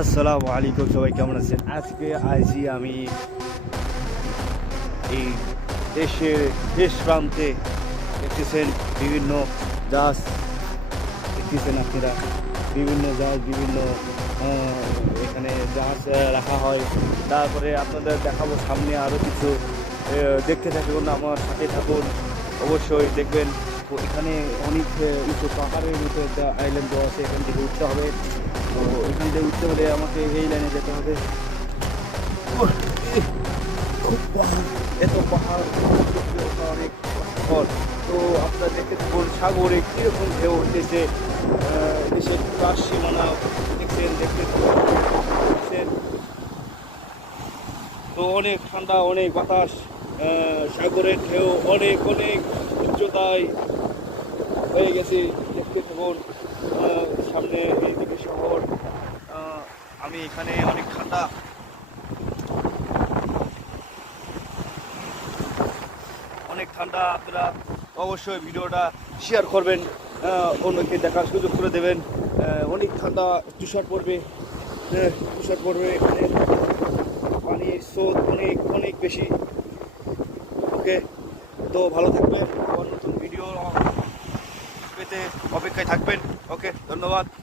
আসসালামু আলাইকুম, সবাই কেমন আছেন? আজকে আইছি আমি এই দেশের শেষ প্রান্তে। দেখতেছেন বিভিন্ন জাহাজ, দেখতেছেন আপনারা বিভিন্ন জাহাজ, বিভিন্ন এখানে জাহাজ রাখা হয়। তারপরে আপনাদের দেখাবো সামনে আরও কিছু। দেখতে থাকুন, আমার সাথে থাকুন, অবশ্যই দেখবেন। তো এখানে অনেক উঁচু পাহাড়ের মতো একটা আইল্যান্ড দেওয়া আছে, এখান থেকে উঠতে হবে। তো এখান থেকে উঠতে হলে আমাকে এই লাইনে যেতে হবে। খুব পাহাড়, এত পাহাড়, অনেক কষ্টকর। তো আপনারা দেখতে থাকুন সাগরে কীরকম ঢেউ উঠতেছে। দেশের পাশ সীমানা দেখছেন, দেখতে দেখছেন। তো অনেক ঠান্ডা, অনেক বাতাস, সাগরের ঢেউ অনেক অনেক উচ্চতায় হয়ে গেছে। দেখতে থাকুন সামনে এইদিকে শহর। আমি এখানে অনেক ঠান্ডা, অনেক ঠান্ডা। আপনারা অবশ্যই ভিডিওটা শেয়ার করবেন, অন্যকে দেখার সুযোগ করে দেবেন। অনেক ঠান্ডা, তুষার পড়বে, তুষার পড়বে এখানে। পানির স্রোত অনেক অনেক বেশি। ওকে, তো ভালো থাকবেন, আবার নতুন ভিডিও পেতে অপেক্ষায় থাকবেন। ওকে, ধন্যবাদ।